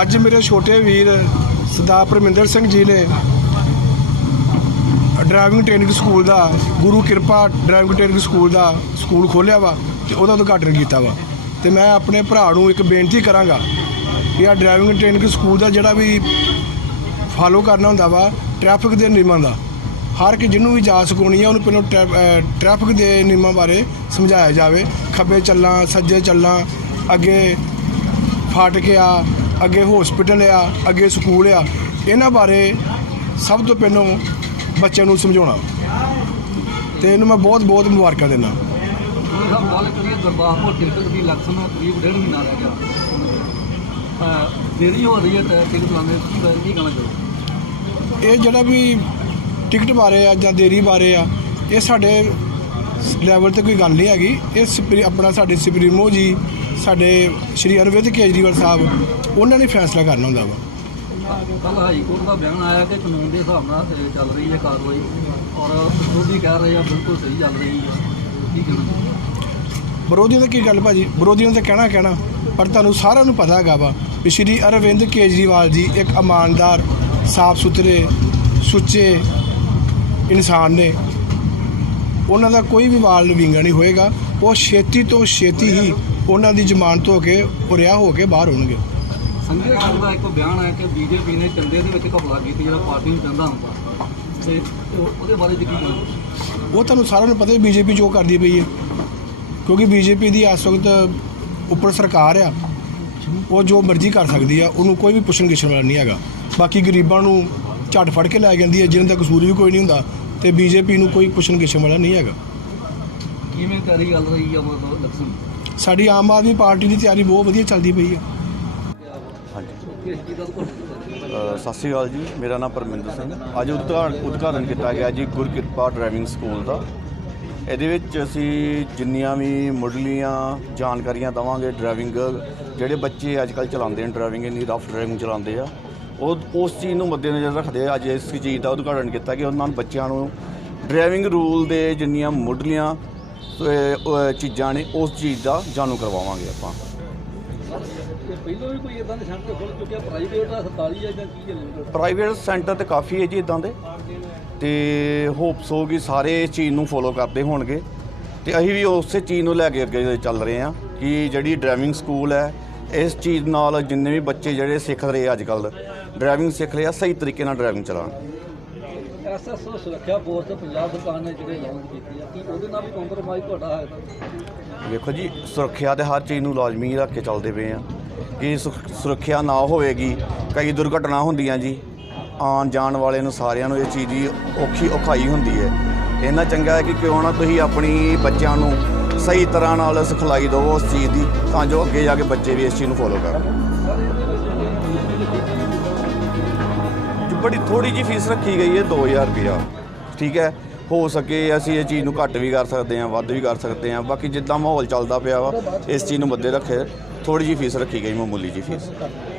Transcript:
ਅੱਜ ਮੇਰੇ ਛੋਟੇ ਵੀਰ ਸਰਦਾਰ ਪਰਮਿੰਦਰ ਸਿੰਘ ਜੀ ਨੇ ਡਰਾਈਵਿੰਗ ਟ੍ਰੇਨਿੰਗ ਸਕੂਲ ਦਾ Guru Kirpa driving training school ਦਾ ਸਕੂਲ ਖੋਲਿਆ ਵਾ ਤੇ ਉਹਦਾ ਉਦਘਾਟਨ ਕੀਤਾ ਵਾ। ਤੇ ਮੈਂ ਆਪਣੇ ਭਰਾ ਨੂੰ ਇੱਕ ਬੇਨਤੀ ਕਰਾਂਗਾ ਕਿ ਆ ਡਰਾਈਵਿੰਗ ਟ੍ਰੇਨਿੰਗ ਸਕੂਲ ਦਾ ਜਿਹੜਾ ਵੀ ਫਾਲੋ ਕਰਨਾ ਹੁੰਦਾ ਵਾ ਟ੍ਰੈਫਿਕ ਦੇ ਨਿਯਮਾਂ ਦਾ। ਹਰ ਇੱਕ ਜਿਹਨੂੰ ਵੀ ਜਾ ਸਕੋਣੀ ਆ ਉਹਨੂੰ ਪਹਿਲਾਂ ਟ੍ਰੈਫਿਕ ਦੇ ਨਿਯਮਾਂ ਬਾਰੇ ਸਮਝਾਇਆ ਜਾਵੇ। ਖੱਬੇ ਚੱਲਾਂ, ਸੱਜੇ ਚੱਲਾਂ, ਅੱਗੇ ਫਾਟਕ ਆ, ਅੱਗੇ ਹਸਪੀਟਲ ਆ, ਅੱਗੇ ਸਕੂਲ ਆ। ਇਹਨਾਂ ਬਾਰੇ ਸਭ ਤੋਂ ਪਹਿਲਾਂ ਬੱਚਿਆਂ ਨੂੰ ਸਮਝਾਉਣਾ। ਤੇ ਇਹਨੂੰ ਮੈਂ ਬਹੁਤ ਬਹੁਤ ਮੁਬਾਰਕਾਂ ਦਿੰਦਾ। ਗੱਲ ਕਰੀਏ ਗੁਰਦਾਸਪੁਰ ਟਿਕਟ ਦੀ ਇਲੈਕਸ਼ਨ ਨੂੰ ਕਰੀਬ ਡੇਢ ਮਹੀਨਾ ਰਹਿ ਗਿਆ ਦੇਰੀ ਹੋ ਰਹੀ ਹੈ ਤੇ ਟਿਕਟ ਲਾਣੇ ਕੀ ਕਹਿਣਾ ਚਾਹੋ ਇਹ ਜਿਹੜਾ ਵੀ ਟਿਕਟ ਬਾਰੇ ਆ ਜਾਂ ਦੇਰੀ ਬਾਰੇ ਆ, ਇਹ ਸਾਡੇ ਲੈਵਲ ਤੇ ਕੋਈ ਗੱਲ ਨਹੀਂ ਹੈਗੀ। ਇਹ ਸੁਪਰੀ- ਆਪਣਾ ਸਾਡੇ ਸੁਪਰੀਮੋ ਜੀ ਸਾਡੇ ਸ਼੍ਰੀ ਅਰਵਿੰਦ ਕੇਜਰੀਵਾਲ ਸਾਹਿਬ ਉਹਨਾਂ ਨੇ ਫੈਸਲਾ ਕਰਨਾ ਹੁੰਦਾ ਵਾ। ਕੱਲ ਹਾਈ ਕੋਰਟ ਦਾ ਬਿਆਨ ਆਇਆ ਕਿ ਕਾਨੂੰਨ ਦੇ ਹਿਸਾਬ ਨਾਲ ਇਹ ਚੱਲ ਰਹੀ ਹੈ ਕਾਰਵਾਈ ਔਰ ਵਿਰੋਧੀ ਕਹਿ ਰਹੇ ਆ ਬਿਲਕੁਲ ਸਹੀ ਚੱਲ ਰਹੀ ਹੈ ਕੀ ਕਹਿਣਾ ਵਿਰੋਧੀਆਂ ਦਾ ਕੀ ਗੱਲ ਭਾਜੀ? ਵਿਰੋਧੀਆਂ ਦਾ ਕਹਿਣਾ ਕਹਿਣਾ ਪਰ ਤੁਹਾਨੂੰ ਸਾਰਿਆਂ ਨੂੰ ਪਤਾ ਹੈਗਾ ਵਾ ਵੀ ਸ਼੍ਰੀ ਅਰਵਿੰਦ ਕੇਜਰੀਵਾਲ ਜੀ ਇੱਕ ਇਮਾਨਦਾਰ ਸਾਫ਼ ਸੁਥਰੇ ਸੁੱਚੇ ਇਨਸਾਨ ਨੇ। ਉਹਨਾਂ ਦਾ ਕੋਈ ਵੀ ਵਾਲ ਵਿੰਗਾ ਨਹੀਂ ਹੋਏਗਾ। ਉਹ ਛੇਤੀ ਤੋਂ ਛੇਤੀ ਹੀ ਉਹਨਾਂ ਦੀ ਜ਼ਮਾਨਤ ਹੋ ਕੇ ਉਹ ਰਿਹਾ ਹੋ ਕੇ ਬਾਹਰ ਹੋਣਗੇ। ਸੰਜੇ ਸਿੰਘ ਦਾ ਇੱਕ ਬਿਆਨ ਹੈ ਕਿ ਬੀਜੇਪੀ ਨੇ ਚੰਦੇ ਦੇ ਵਿੱਚ ਘਪਲਾ ਕੀਤੀ ਜਿਹੜਾ ਪਾਰਟੀ ਨੂੰ ਚਾਹੁੰਦਾ ਹੁੰਦਾ। ਤੇ ਉਹ- ਉਹਦੇ ਬਾਰੇ ਕੀ ਕਹਿਣਾ? ਉਹ ਤੁਹਾਨੂੰ ਸਾਰਿਆਂ ਨੂੰ ਪਤਾ ਹੀ ਬੀਜੇਪੀ ਜੋ ਕਰਦੀ ਪਈ ਹੈ। ਕਿਉਂਕਿ ਬੀਜੇਪੀ ਦੀ ਇਸ ਵਕਤ ਉੱਪਰ ਸਰਕਾਰ ਆ। ਉਹ ਜੋ ਮਰਜ਼ੀ ਕਰ ਸਕਦੀ ਆ ਉਹਨੂੰ ਕੋਈ ਵੀ ਪੁੱਛਣ ਗਿੱਛਣ ਵਾਲਾ ਨਹੀਂ ਹੈਗਾ। ਬਾਕੀ ਗਰੀਬਾਂ ਨੂੰ ਝੱਟ ਫੜ ਕੇ ਲੈ ਜਾਂਦੀ ਹੈ ਜਿਹਨਾਂ ਦਾ ਕਸੂਰ ਵੀ ਕੋਈ ਨਹੀਂ ਹੁੰਦਾ। ਤੇ ਬੀਜੇਪੀ ਨੂੰ ਕੋਈ ਪੁੱਛਣ ਗਿੱਛਣ ਵਾਲਾ ਨਹੀਂ ਹੈਗਾ। ਕਿਵੇਂ ਤਿਆਰੀ ਚੱਲ ਰਹੀ ਹੈ ਮਤਲਬ ਇਲੈਕਸ਼ਨ ਸਾਡੀ ਆਮ ਆਦਮੀ ਪਾਰਟੀ ਦੀ ਤਿਆਰੀ ਬਹੁਤ ਵਧੀਆ ਚੱਲਦੀ ਪਈ ਹੈ? ਹਾਂਜੀ ਸਤਿ ਸ਼੍ਰੀ ਅਕਾਲ ਜੀ ਮੇਰਾ ਨਾਮ ਪਰਮਿੰਦਰ ਸਿੰਘ। ਅੱਜ ਉਦਘਾਟਨ ਉਦਘਾਟਨ ਕੀਤਾ ਗਿਆ ਜੀ ਗੁਰਕਿਰਪਾ ਡਰਾਈਵਿੰਗ ਸਕੂਲ ਦਾ। ਇਹਦੇ ਵਿੱਚ ਅਸੀਂ ਜਿੰਨੀਆਂ ਵੀ ਮੁੱਢਲੀਆਂ ਜਾਣਕਾਰੀਆਂ ਦਵਾਂਗੇ ਡਰਾਈਵਿੰਗ ਜਿਹੜੇ ਬੱਚੇ ਅੱਜ ਕੱਲ੍ਹ ਚਲਾਉਂਦੇ ਨੇ ਡਰਾਈਵਿੰਗ ਇੰਨੀ ਰਫ ਡਰਾਈਵਿੰਗ ਚਲਾਉਂਦੇ ਆ। ਉਹ ਉਸ ਚੀਜ਼ ਨੂੰ ਮੱਦੇਨਜ਼ਰ ਰੱਖਦੇ ਆ। ਅੱਜ ਇਸ ਚੀਜ਼ ਦਾ ਉਦਘਾਟਨ ਕੀਤਾ ਕਿ ਉਹਨਾਂ ਨੂੰ ਬੱਚਿਆਂ ਨੂੰ ਡਰਾਈਵਿੰਗ ਰੂਲ ਦੇ ਜਿੰਨੀਆਂ ਮੁੱਢਲੀਆਂ ਚੀਜ਼ਾਂ ਨੇ ਉਸ ਚੀਜ਼ ਦਾ ਜਾਣੂ ਕਰਵਾਵਾਂਗੇ ਆਪਾਂ। ਇਹ ਪਹਿਲਾਂ ਵੀ ਕੋਈ ਇਦਾਂ ਦੇ ਸੈਂਟਰ ਖੁੱਲ ਚੁੱਕਿਆ ਪ੍ਰਾਈਵੇਟ ਆ ਸਰਕਾਰੀ ਆ ਜਾਂ ਕੀ ਹੈ ਪ੍ਰਾਈਵੇਟ ਸੈਂਟਰ ਤੇ ਕਾਫੀ ਹੈ ਜੀ ਇਦਾਂ ਦੇ। ਤੇ ਹੋਪਸ ਹੋ ਕਿ ਸਾਰੇ ਇਸ ਚੀਜ਼ ਨੂੰ ਫੋਲੋ ਕਰਦੇ ਹੋਣਗੇ। ਤੇ ਅਸੀਂ ਵੀ ਉਸੇ ਚੀਜ਼ ਨੂੰ ਲੈ ਕੇ ਅੱਗੇ ਚੱਲ ਰਹੇ ਹਾਂ ਕਿ ਜਿਹੜੀ ਡਰਾਈਵਿੰਗ ਸਕੂਲ ਹੈ ਇਸ ਚੀਜ਼ ਨਾਲ ਜਿੰਨੇ ਵੀ ਬੱਚੇ ਜਿਹੜੇ ਸਿੱਖ ਰਹੇ ਅੱਜ ਕੱਲ੍ਹ ਡਰਾਈਵਿੰਗ ਸਿੱਖ ਰਹੇ ਆ ਸਹੀ ਤਰੀਕੇ ਨਾਲ ਡਰਾਈਵਿੰਗ ਚਲਾਉਣ। ਐਸਐਸਓ ਸੁਰੱਖਿਆ ਫੋਰਸ ਤੇ ਪੰਜਾਬ ਸਰਕਾਰ ਨੇ ਜਿਹੜੇ ਲਾਂਚ ਕੀਤੀ ਆ ਕੀ ਉਹਦੇ ਨਾਲ ਵੀ ਕੰਪਰੋਮਾਈਜ਼ ਤੁਹਾਡਾ ਹੈ? ਵੇਖੋ ਜੀ ਸੁਰੱਖਿਆ ਤੇ ਹਰ ਚੀਜ਼ ਨੂੰ ਲਾਜ਼ਮੀ ਰੱਖ ਕੇ ਚੱਲਦੇ ਪਏ ਆ। ਕਿ ਸੁਰ- ਸੁਰੱਖਿਆ ਨਾ ਹੋਵੇਗੀ ਕਈ ਦੁਰਘਟਨਾ ਹੁੰਦੀਆਂ ਜੀ। ਆਉਣ ਜਾਣ ਵਾਲੇ ਨੂੰ ਸਾਰਿਆਂ ਨੂੰ ਇਹ ਚੀਜ਼ ਦੀ ਔਖੀ ਔਖਾਈ ਹੁੰਦੀ ਹੈ। ਇੰਨਾ ਚੰਗਾ ਹੈ ਕਿ ਕਿਉਂ ਨਾ ਤੁਸੀਂ ਆਪਣੀ ਬੱਚਿਆਂ ਨੂੰ ਸਹੀ ਤਰ੍ਹਾਂ ਨਾਲ ਸਿਖਲਾਈ ਦਿਓ ਉਸ ਚੀਜ਼ ਦੀ ਤਾਂ ਜੋ ਅੱਗੇ ਜਾ ਕੇ ਬੱਚੇ ਵੀ ਇਸ ਚੀਜ਼ ਨੂੰ ਫੋਲੋ ਕਰਨ। ਬੜੀ ਥੋੜੀ ਜੀ ਫੀਸ ਰੱਖੀ ਗਈ ਹੈ 2000 ਰੁਪਇਆ। ਠੀਕ ਹੈ? ਹੋ ਸਕੇ, ਅਸੀਂ ਇਹ ਚੀਜ਼ ਨੂੰ ਘੱਟ ਵੀ ਕਰ ਸਕਦੇ ਹਾਂ, ਵੱਧ ਵੀ ਕਰ ਸਕਦੇ ਹਾਂ। ਬਾਕੀ ਜਿੱਦਾਂ ਮਾਹੌਲ ਚੱਲਦਾ ਪਿਆ ਵਾ, ਇਸ ਚੀਜ਼ ਨੂੰ ਮੱਦੇ ਰੱਖੇ ਥੋੜੀ ਜੀ ਫੀਸ ਰੱਖੀ ਗਈ, ਮਾਮੂਲੀ ਜੀ ਫੀਸ।